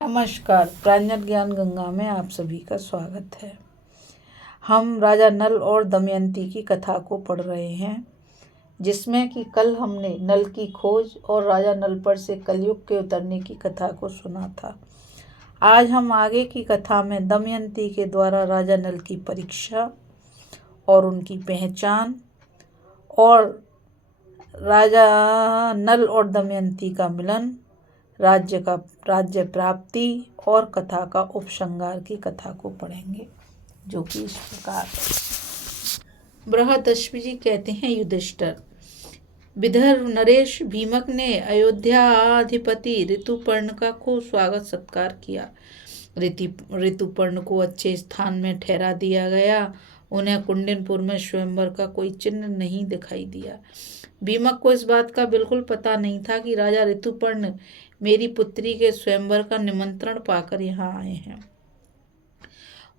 नमस्कार, प्रांजल ज्ञान गंगा में आप सभी का स्वागत है। हम राजा नल और दमयंती की कथा को पढ़ रहे हैं, जिसमें कि कल हमने नल की खोज और राजा नल पर से कलयुग के उतरने की कथा को सुना था। आज हम आगे की कथा में दमयंती के द्वारा राजा नल की परीक्षा और उनकी पहचान और राजा नल और दमयंती का मिलन, राज्य प्राप्ति और कथा का उपसंहार की कथा को पढ़ेंगे, जो कि इस प्रकार है। बृहदश्वी जी कहते हैं, युधिष्ठिर, विदर्भ नरेश भीमक ने अयोध्याधिपति ऋतुपर्ण का खूब स्वागत सत्कार किया। ऋतुपर्ण को अच्छे स्थान में ठहरा दिया गया। उन्हें कुंडिनपुर में स्वयंवर का कोई चिन्ह नहीं दिखाई दिया। भीमक को इस बात का बिल्कुल पता नहीं था कि राजा ऋतुपर्ण मेरी पुत्री के स्वयंवर का निमंत्रण पाकर यहाँ आए हैं।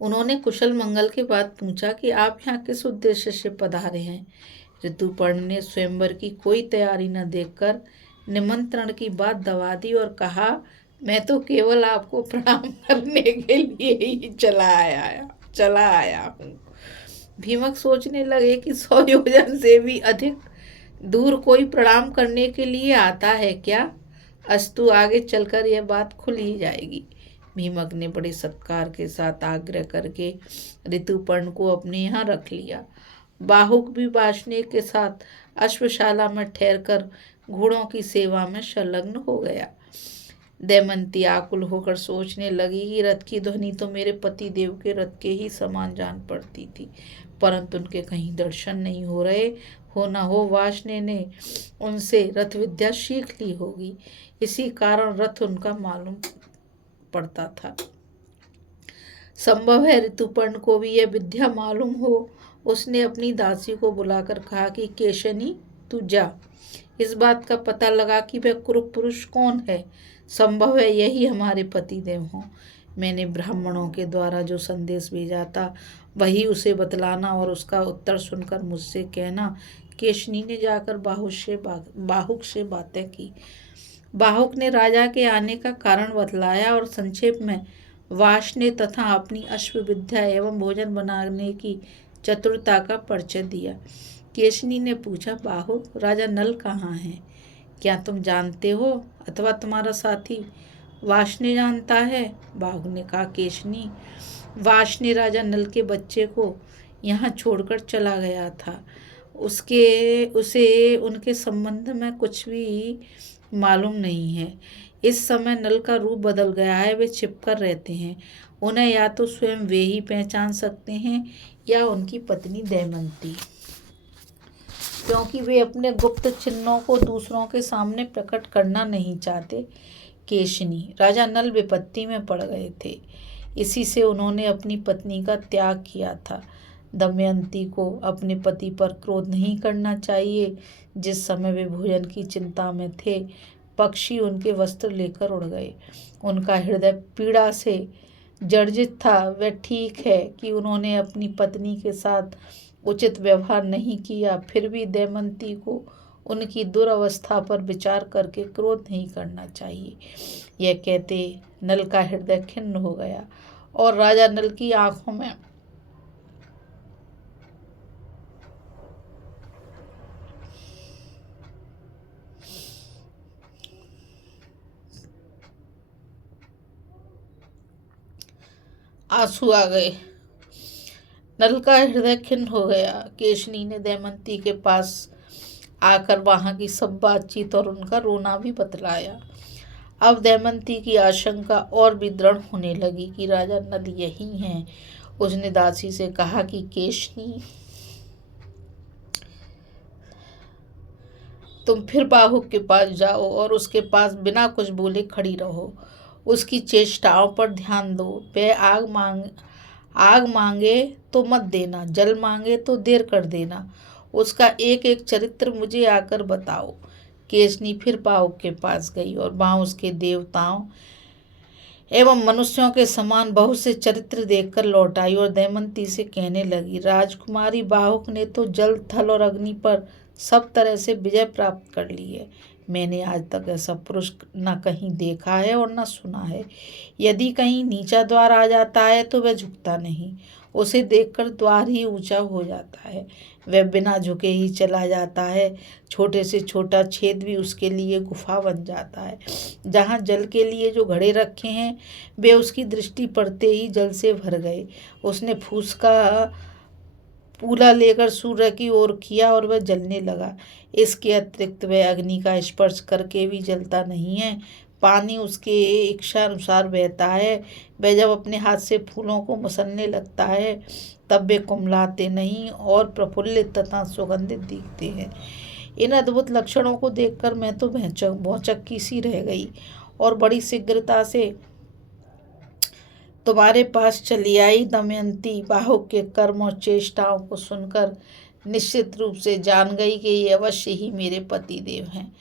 उन्होंने कुशल मंगल के बाद पूछा कि आप यहाँ किस उद्देश्य से पधारे हैं। ऋतुपर्ण ने स्वयंवर की कोई तैयारी न देखकर निमंत्रण की बात दबा दी और कहा, मैं तो केवल आपको प्रणाम करने के लिए ही चला आया हूँ। भीमक सोचने लगे कि 100 योजन से भी अधिक दूर कोई प्रणाम करने के लिए आता है क्या? अस्तु, आगे चलकर यह बात खुल ही जाएगी। भीमक ने बड़े सत्कार के साथ आग्रह करके ऋतुपर्ण को अपने यहाँ रख लिया। बाहुक भी वासने के साथ अश्वशाला में ठहरकर घोड़ों की सेवा में संलग्न हो गया। दमयंती आकुल होकर सोचने लगी कि रथ की ध्वनि तो मेरे पति देव के रथ के ही समान जान पड़ती थी, परंतु उनके कहीं दर्शन नहीं हो रहे। हो न हो वासने ने उनसे रथ विद्या सीख ली होगी, इसी कारण रथ उनका मालूम पड़ता था। संभव है ऋतुपर्ण को भी यह विद्या मालूम हो। उसने अपनी दासी को बुलाकर कहा कि केशनी, तू जा इस बात का पता लगा कि वह कुरूप पुरुष कौन है। संभव है यही हमारे पति देव हों। मैंने ब्राह्मणों के द्वारा जो संदेश भेजा था वही उसे बतलाना और उसका उत्तर सुनकर मुझसे कहना। केशनी ने जाकर बाहुक से बातें की। बाहुक ने राजा के आने का कारण बतलाया और संक्षेप में वासने तथा अपनी अश्वविद्या एवं भोजन बनाने की चतुरता का परिचय दिया। केशनी ने पूछा, बाहुक, राजा नल कहाँ हैं? क्या तुम जानते हो अथवा तुम्हारा साथी वासने जानता है? बाहुक ने कहा, केशनी, वासने राजा नल के बच्चे को यहाँ छोड़कर चला गया था। उसे उनके संबंध में कुछ भी मालूम नहीं है। इस समय नल का रूप बदल गया है। वे छिपकर रहते हैं। उन्हें या तो स्वयं वे ही पहचान सकते हैं या उनकी पत्नी दमयंती, क्योंकि वे अपने गुप्त चिन्हों को दूसरों के सामने प्रकट करना नहीं चाहते। केशनी, राजा नल विपत्ति में पड़ गए थे, इसी से उन्होंने अपनी पत्नी का त्याग किया था। दमयंती को अपने पति पर क्रोध नहीं करना चाहिए। जिस समय वे भोजन की चिंता में थे, पक्षी उनके वस्त्र लेकर उड़ गए। उनका हृदय पीड़ा से जर्जित था। वह ठीक है कि उन्होंने अपनी पत्नी के साथ उचित व्यवहार नहीं किया, फिर भी दमयंती को उनकी दुर्अवस्था पर विचार करके क्रोध नहीं करना चाहिए। यह कहते नल का हृदय खिन्न हो गया और राजा नल की आंखों में आंसू आ गए। नल का हृदय खिन्न हो गया। केशनी ने दमयंती के पास आकर वहां की सब बातचीत और उनका रोना भी बतलाया। अब दमयंती की आशंका और भी दृढ़ होने लगी कि राजा नल यही हैं। उसने दासी से कहा कि केशनी, तुम फिर बाहुक के पास जाओ और उसके पास बिना कुछ बोले खड़ी रहो। उसकी चेष्टाओं पर ध्यान दो। वह आग मांगे तो मत देना, जल मांगे तो देर कर देना। उसका एक एक चरित्र मुझे आकर बताओ। केशनी फिर बाहुक के पास गई और वहां उसके देवताओं एवं मनुष्यों के समान बहुत से चरित्र देखकर लौट आई और दमयंती से कहने लगी, राजकुमारी बाहुक ने तो जल, थल और अग्नि पर सब तरह से विजय प्राप्त कर ली है, मैंने आज तक ऐसा पुरुष न कहीं देखा है और न सुना है। यदि कहीं नीचा द्वार आ जाता है तो वह झुकता नहीं, उसे देखकर द्वार ही ऊंचा हो जाता है। वह बिना झुके ही चला जाता है। छोटे से छोटा छेद भी उसके लिए गुफा बन जाता है। जहाँ जल के लिए जो घड़े रखे हैं वे उसकी दृष्टि पड़ते ही जल से भर गए। उसने फूस का पूला लेकर सूर्य की ओर किया और वह जलने लगा। इसके अतिरिक्त वह अग्नि का स्पर्श करके भी जलता नहीं है। पानी उसके इच्छा अनुसार बहता है। वह जब अपने हाथ से फूलों को मसलने लगता है तब वे कुमलाते नहीं और प्रफुल्लित तथा सुगंधित दिखते हैं। इन अद्भुत लक्षणों को देखकर मैं तो भौचक्की सी रह गई और बड़ी शीघ्रता से तुम्हारे पास चली आई। दमयंती बाहुक के कर्म और चेष्टाओं को सुनकर निश्चित रूप से जान गई कि ये अवश्य ही मेरे पति देव हैं।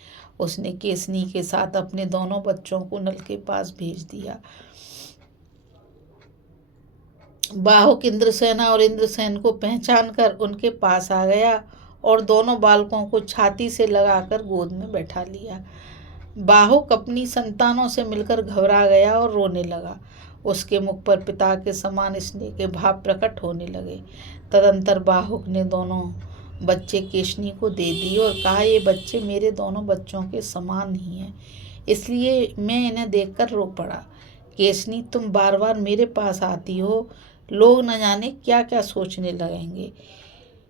उसने केसनी के साथ अपने दोनों बच्चों को नल के पास भेज दिया। बाहुक इंद्रसेना और इंद्रसेन को पहचान कर उनके पास आ गया और दोनों बालकों को छाती से लगाकर गोद में बैठा लिया। बाहुक अपनी संतानों से मिलकर घबरा गया और रोने लगा। उसके मुख पर पिता के समान स्नेह के भाव प्रकट होने लगे। तदंतर बाहुक ने दोनों बच्चे केशनी को दे दिए और कहा, ये बच्चे मेरे दोनों बच्चों के समान ही हैं, इसलिए मैं इन्हें देखकर रो पड़ा। केशनी, तुम बार बार मेरे पास आती हो, लोग न जाने क्या क्या सोचने लगेंगे,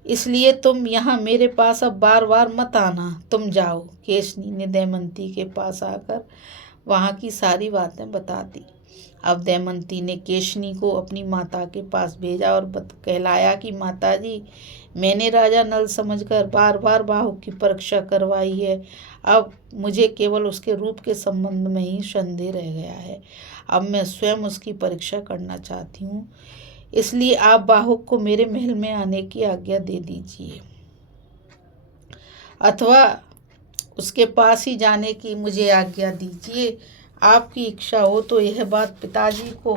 इसलिए तुम यहाँ मेरे पास अब बार बार मत आना, तुम जाओ। केशनी ने दमयंती के पास आकर वहाँ की सारी बातें बता दी। अब दमयंती ने केशनी को अपनी माता के पास भेजा और कहलाया कि माताजी, मैंने राजा नल समझकर बार बार बाहुक की परीक्षा करवाई है। अब मुझे केवल उसके रूप के संबंध में ही संदेह रह गया है। अब मैं स्वयं उसकी परीक्षा करना चाहती हूँ, इसलिए आप बाहुक को मेरे महल में आने की आज्ञा दे दीजिए, अथवा उसके पास ही जाने की मुझे आज्ञा दीजिए। आपकी इच्छा हो तो यह बात पिताजी को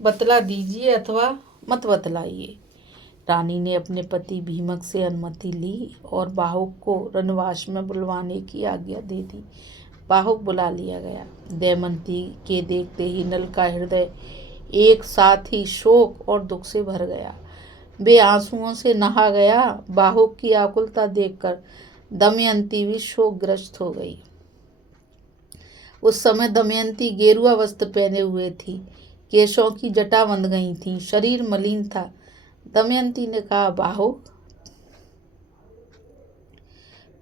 बतला दीजिए अथवा मत बतलाइए। रानी ने अपने पति भीमक से अनुमति ली और बाहुक को रनवास में बुलवाने की आज्ञा दे दी। बाहुक बुला लिया गया। दमयंती के देखते ही नल का हृदय एक साथ ही शोक और दुख से भर गया। वे आंसुओं से नहा गया। बाहुक की आकुलता देखकर दमयंती भी शोकग्रस्त हो गई। उस समय दमयंती गेरुआ वस्त्र पहने हुए थी, केशों की जटा बंध गई थी, शरीर मलिन था। दमयंती ने कहा, बाहुक,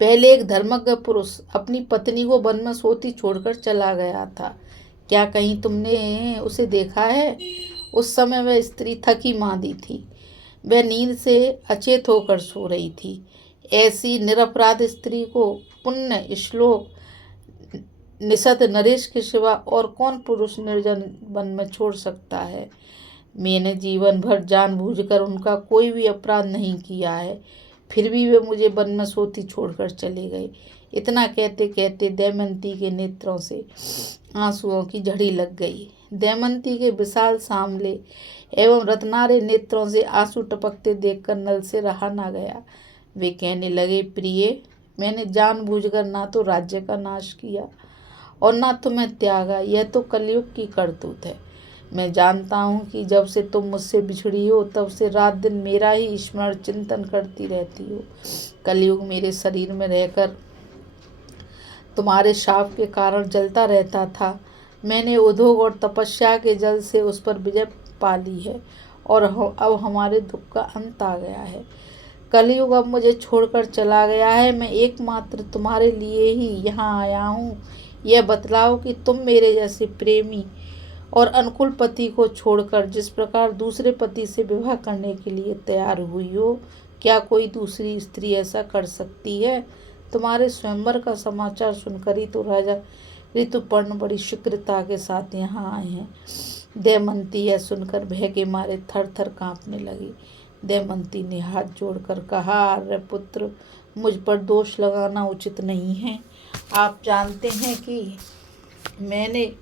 पहले एक धर्मज्ञ पुरुष अपनी पत्नी को वन में सोती छोड़कर चला गया था। क्या कहीं तुमने उसे देखा है? उस समय वह स्त्री थकी मांदी थी। वह नींद से अचेत होकर सो रही थी। ऐसी निरपराध स्त्री को पुण्य श्लोक निषद नरेश के सिवा और कौन पुरुष निर्जन वन में छोड़ सकता है? मैंने जीवन भर जानबूझकर उनका कोई भी अपराध नहीं किया है, फिर भी वे मुझे वन में सोती छोड़कर चले गए। इतना कहते कहते दमयंती के नेत्रों से आंसुओं की झड़ी लग गई। दमयंती के विशाल सांवले एवं रत्नारे नेत्रों से आंसू टपकते देखकर नल से रहा ना गया। वे कहने लगे, प्रिय, मैंने जानबूझकर ना तो राज्य का नाश किया और ना तुम्हें त्यागा। यह तो कलयुग की करतूत है। मैं जानता हूँ कि जब से तुम मुझसे बिछड़ी हो तब से रात दिन मेरा ही स्मरण चिंतन करती रहती हो। कलयुग मेरे शरीर में रहकर तुम्हारे शाप के कारण जलता रहता था। मैंने उद्योग और तपस्या के जल से उस पर विजय पा ली है और अब हमारे दुख का अंत आ गया है। कलयुग अब मुझे छोड़कर चला गया है। मैं एकमात्र तुम्हारे लिए ही यहाँ आया हूँ। यह बतलाओ कि तुम मेरे जैसे प्रेमी और अनुकूल पति को छोड़कर जिस प्रकार दूसरे पति से विवाह करने के लिए तैयार हुई हो, क्या कोई दूसरी स्त्री ऐसा कर सकती है? तुम्हारे स्वयंवर का समाचार सुनकर ही तो राजा ऋतुपर्ण बड़ी शीघ्रता के साथ यहाँ आए हैं। दमयंती यह सुनकर भय के मारे थर थर काँपने लगी। दमयंती ने हाथ जोड़कर कहा, आर्यपुत्र, मुझ पर दोष लगाना उचित नहीं है। आप जानते हैं कि मैंने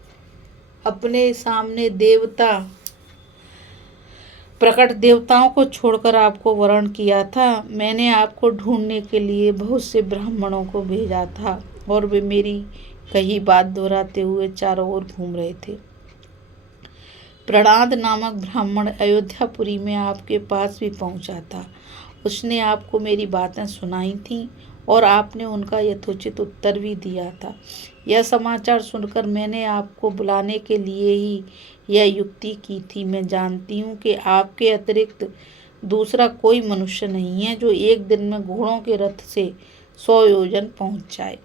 अपने सामने देवता प्रकट देवताओं को छोड़कर आपको वरण किया था। मैंने आपको ढूंढने के लिए बहुत से ब्राह्मणों को भेजा था और वे मेरी कही बात दोहराते हुए चारों ओर घूम रहे थे। प्रणाद नामक ब्राह्मण अयोध्यापुरी में आपके पास भी पहुंचा था। उसने आपको मेरी बातें सुनाई थीं और आपने उनका यथोचित उत्तर भी दिया था। यह समाचार सुनकर मैंने आपको बुलाने के लिए ही यह युक्ति की थी। मैं जानती हूँ कि आपके अतिरिक्त दूसरा कोई मनुष्य नहीं है जो एक दिन में घोड़ों के रथ से 100 योजन पहुँच जाए।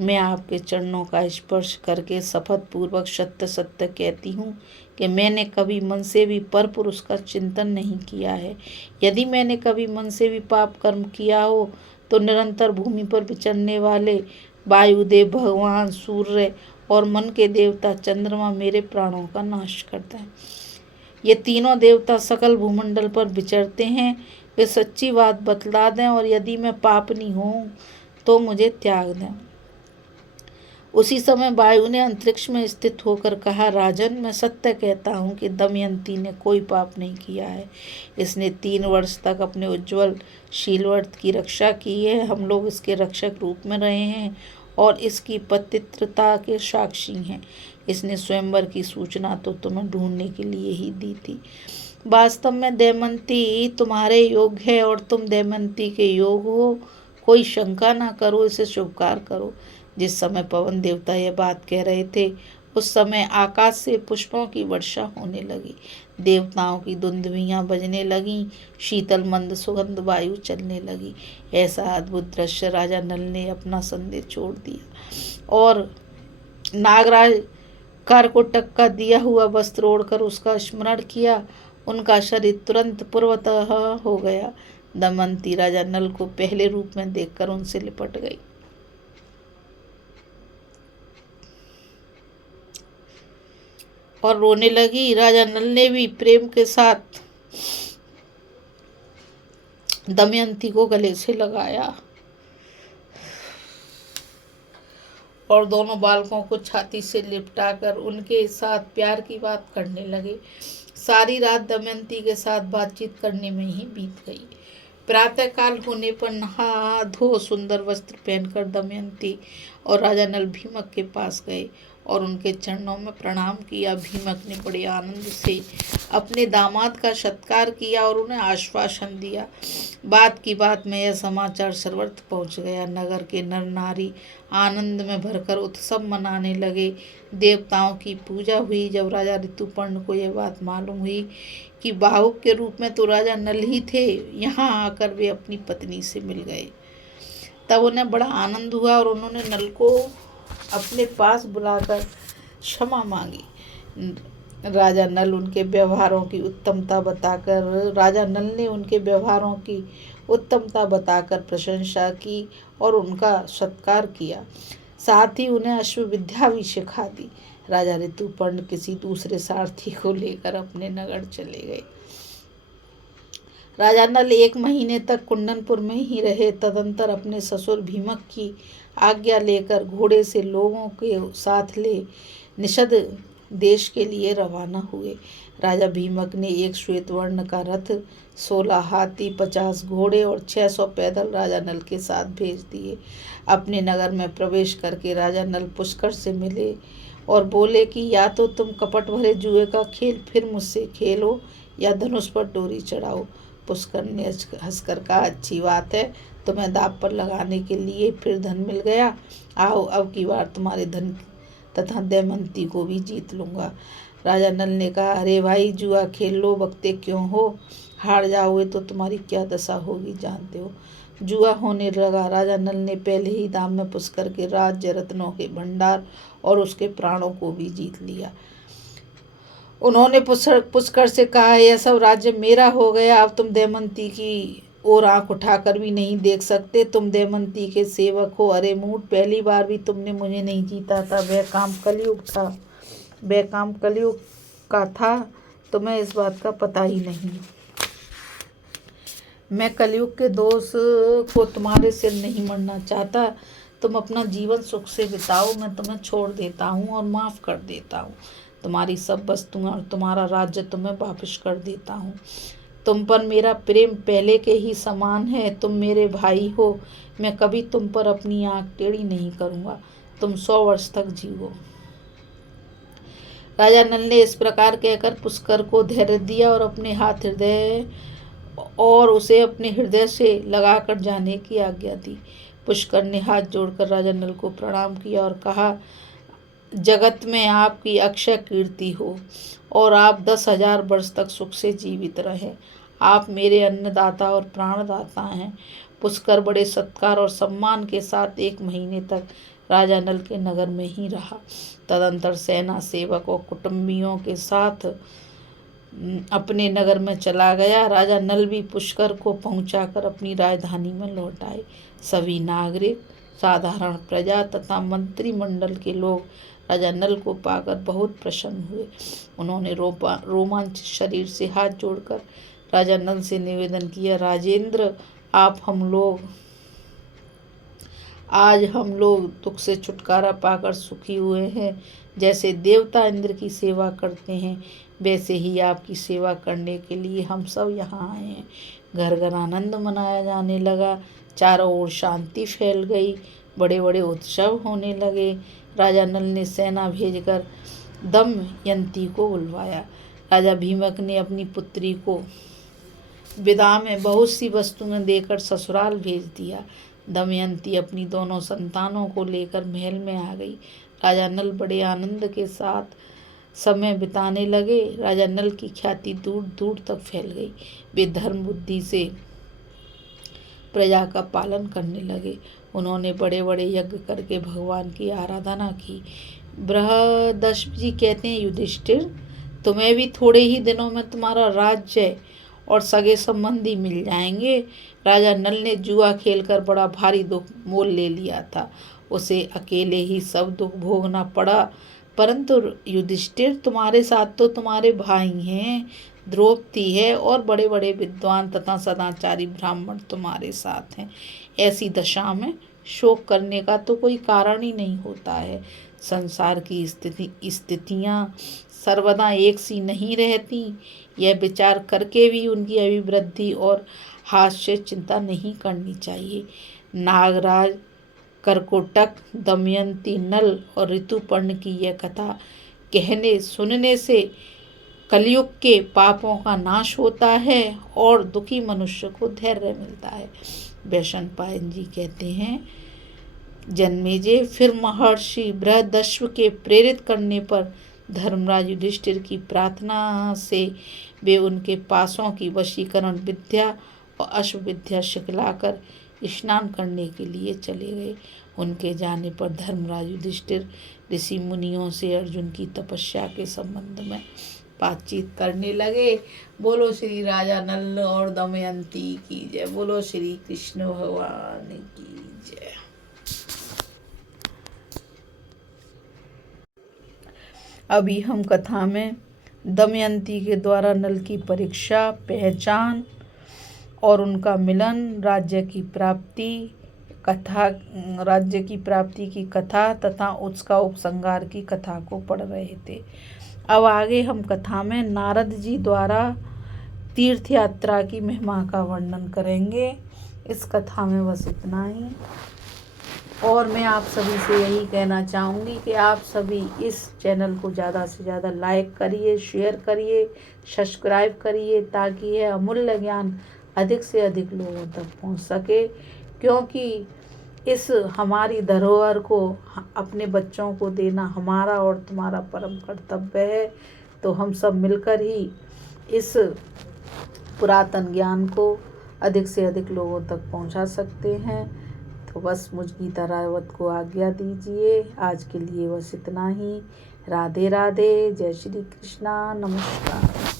मैं आपके चरणों का स्पर्श करके शपथ पूर्वक सत्य सत्य कहती हूँ कि मैंने कभी मन से भी पर पुरुष का चिंतन नहीं किया है। यदि मैंने कभी मन से भी पाप कर्म किया हो तो निरंतर भूमि पर विचरने वाले वायुदेव, भगवान सूर्य और मन के देवता चंद्रमा मेरे प्राणों का नाश करते हैं। ये तीनों देवता सकल भूमंडल पर विचरते हैं। वे सच्ची बात बतला दें और यदि मैं पापनी हूँ तो मुझे त्याग दें। उसी समय वायु ने अंतरिक्ष में स्थित होकर कहा, राजन, मैं सत्य कहता हूँ कि दमयंती ने कोई पाप नहीं किया है। इसने 3 वर्ष तक अपने उज्ज्वल शीलव्रत की रक्षा की है। हम लोग इसके रक्षक रूप में रहे हैं और इसकी पतित्रता के साक्षी हैं। इसने स्वयंवर की सूचना तो तुम्हें ढूंढने के लिए ही दी थी। वास्तव में दमयंती तुम्हारे योग्य है और तुम दमयंती के योग हो। कोई शंका ना करो, इसे स्वीकार करो। जिस समय पवन देवता यह बात कह रहे थे उस समय आकाश से पुष्पों की वर्षा होने लगी, देवताओं की दुंदुभियां बजने लगीं, शीतल मंद सुगंध वायु चलने लगी। ऐसा अद्भुत दृश्य राजा नल ने अपना संदेश छोड़ दिया और नागराज कारकोटक का दिया हुआ वस्त्र ओढ़कर उसका स्मरण किया। उनका शरीर तुरंत पूर्वतः हो गया। दमयंती राजा नल को पहले रूप में देखकर उनसे लिपट गई और रोने लगी। राजा नल ने भी प्रेम के साथ दमयंती को गले से लगाया और दोनों बालकों को छाती से लिपटाकर उनके साथ प्यार की बात करने लगे। सारी रात दमयंती के साथ बातचीत करने में ही बीत गई। प्रातःकाल होने पर नहा धो सुंदर वस्त्र पहनकर दमयंती और राजा नल भीमक के पास गए और उनके चरणों में प्रणाम किया। भीमक ने बड़े आनंद से अपने दामाद का सत्कार किया और उन्हें आश्वासन दिया। बात की बात में यह समाचार सर्वत्र पहुंच गया। नगर के नर नारी आनंद में भरकर उत्सव मनाने लगे। देवताओं की पूजा हुई। जब राजा ऋतुपर्ण को यह बात मालूम हुई कि बाहुक के रूप में तो राजा नल ही थे, यहाँ आकर वे अपनी पत्नी से मिल गए, तब उन्हें बड़ा आनंद हुआ और उन्होंने नल को अपने पास बुलाकर क्षमा मांगी। राजा नल ने उनके व्यवहारों की उत्तमता बताकर प्रशंसा की और उनका सत्कार किया। साथ ही उन्हें अश्वविद्या भी सिखा दी। राजा ऋतुपर्ण किसी दूसरे सारथी को लेकर अपने नगर चले गए। राजा नल 1 महीने तक कुंडनपुर में ही रहे। तदंतर अपने ससुर भीमक की आज्ञा लेकर घोड़े से लोगों के साथ ले निषद देश के लिए रवाना हुए। राजा भीमक ने एक श्वेत वर्ण का रथ, 16 हाथी, 50 घोड़े और 600 पैदल राजा नल के साथ भेज दिए। अपने नगर में प्रवेश करके राजा नल पुष्कर से मिले और बोले कि या तो तुम कपट भरे जुए का खेल फिर मुझसे खेलो या धनुष पर डोरी चढ़ाओ। पुष्कर ने हंसकर कहा, अच्छी बात है, तुम्हें दांव पर लगाने के लिए फिर धन मिल गया। आओ, अब की बार तुम्हारे धन तथा दमयंती को भी जीत लूंगा। राजा नल ने कहा, अरे भाई, जुआ खेल लो, बकते क्यों हो? हार जाओगे तो तुम्हारी क्या दशा होगी जानते हो। जुआ होने लगा। राजा नल ने पहले ही दाम में पुष्कर के राज्य, रत्नों के भंडार और उसके प्राणों को भी जीत लिया। उन्होंने पुष्कर से कहा, यह सब राज्य मेरा हो गया। अब तुम दमयंती की ओर आंख उठाकर भी नहीं देख सकते। तुम दमयंती के सेवक हो। अरे मूढ़, पहली बार भी तुमने मुझे नहीं जीता था। वह काम कलयुग का था। तुम्हें इस बात का पता ही नहीं। मैं कलयुग के दोष को तुम्हारे सिर नहीं मरना चाहता। तुम अपना जीवन सुख से बिताओ। मैं तुम्हें छोड़ देता हूँ और माफ़ कर देता हूँ। तुम्हारी सब वस्तुएं और तुम्हारा राज्य तुम्हें वापस कर देता हूँ। तुम पर मेरा प्रेम पहले के ही समान है। तुम मेरे भाई हो। मैं कभी तुम पर अपनी आंख टेढ़ी नहीं करूँगा। तुम 100 वर्ष तक जीवो। राजा नल ने इस प्रकार कहकर पुष्कर को धैर्य दिया और उसे अपने हृदय से लगाकर जाने की आज्ञा दी। पुष्कर ने हाथ जोड़कर राजा नल को प्रणाम किया और कहा, जगत में आपकी अक्षय कीर्ति हो और आप 10,000 वर्ष तक सुख से जीवित रहें। आप मेरे अन्नदाता और प्राणदाता हैं। पुष्कर बड़े सत्कार और सम्मान के साथ 1 महीने तक राजा नल के नगर में ही रहा। तदंतर सेना, सेवक और कुटुंबियों के साथ अपने नगर में चला गया। राजा नल भी पुष्कर को पहुंचाकर अपनी राजधानी में लौट आए। सभी नागरिक, साधारण प्रजा तथा मंत्रिमंडल के लोग राजा नल को पाकर बहुत प्रसन्न हुए। उन्होंने रोमांचित शरीर से हाथ जोड़कर राजा नल से निवेदन किया, राजेंद्र, आज हम लोग दुख से छुटकारा पाकर सुखी हुए हैं। जैसे देवता इंद्र की सेवा करते हैं, वैसे ही आपकी सेवा करने के लिए हम सब यहाँ आए हैं। घर घर आनंद मनाया जाने लगा। चारों ओर शांति फैल गई। बड़े बड़े उत्सव होने लगे। राजा नल ने सेना भेजकर दमयंती को बुलवाया। राजा भीमक ने अपनी पुत्री को विदा में बहुत सी वस्तुएं देकर ससुराल भेज दिया। दमयंती अपनी दोनों संतानों को लेकर महल में आ गई। राजा नल बड़े आनंद के साथ समय बिताने लगे। राजा नल की ख्याति दूर दूर तक फैल गई। वे धर्म बुद्धि से प्रजा का पालन करने लगे। उन्होंने बड़े बड़े यज्ञ करके भगवान की आराधना की। बृहदस्पति कहते हैं, युधिष्ठिर, तुम्हें भी थोड़े ही दिनों में तुम्हारा राज्य और सगे संबंधी मिल जाएंगे। राजा नल ने जुआ खेलकर बड़ा भारी दुख मोल ले लिया था। उसे अकेले ही सब दुख भोगना पड़ा। परंतु युधिष्ठिर, तुम्हारे साथ तो तुम्हारे भाई हैं, द्रौपदी है और बड़े बड़े विद्वान तथा सदाचारी ब्राह्मण तुम्हारे साथ हैं। ऐसी दशा में शोक करने का तो कोई कारण ही नहीं होता है। संसार की स्थितियां सर्वदा एक सी नहीं रहती। यह विचार करके भी उनकी अभिवृद्धि और हास्य चिंता नहीं करनी चाहिए। नागराज, करकोटक, दमयंती, नल और ऋतुपर्ण की यह कथा कहने सुनने से कलयुग के पापों का नाश होता है और दुखी मनुष्य को धैर्य मिलता है। वैशंपायन जी कहते हैं, जन्मेजय, फिर महर्षि बृहदस्व के प्रेरित करने पर धर्मराज युधिष्ठिर की प्रार्थना से वे उनके पासों की वशीकरण विद्या और अश्व विद्या सिखलाकर स्नान करने के लिए चले गए। उनके जाने पर धर्मराज युधिष्ठिर ऋषि मुनियों से अर्जुन की तपस्या के संबंध में बातचीत करने लगे। बोलो श्री राजा नल और दमयंती की जय। बोलो श्री कृष्ण भगवान की जय। अभी हम कथा में दमयंती के द्वारा नल की परीक्षा, पहचान और उनका मिलन, राज्य की प्राप्ति की कथा तथा उसका उपसंहार की कथा को पढ़ रहे थे। अब आगे हम कथा में नारद जी द्वारा तीर्थ यात्रा की महिमा का वर्णन करेंगे। इस कथा में बस इतना ही। और मैं आप सभी से यही कहना चाहूँगी कि आप सभी इस चैनल को ज़्यादा से ज़्यादा लाइक करिए, शेयर करिए, सब्सक्राइब करिए, ताकि यह अमूल्य ज्ञान अधिक से अधिक लोगों तक पहुँच सके। क्योंकि इस हमारी धरोहर को अपने बच्चों को देना हमारा और तुम्हारा परम कर्तव्य है। तो हम सब मिलकर ही इस पुरातन ज्ञान को अधिक से अधिक लोगों तक पहुंचा सकते हैं। तो बस मुझ गीता रावत को आज्ञा दीजिए। आज के लिए बस इतना ही। राधे राधे। जय श्री कृष्णा। नमस्कार।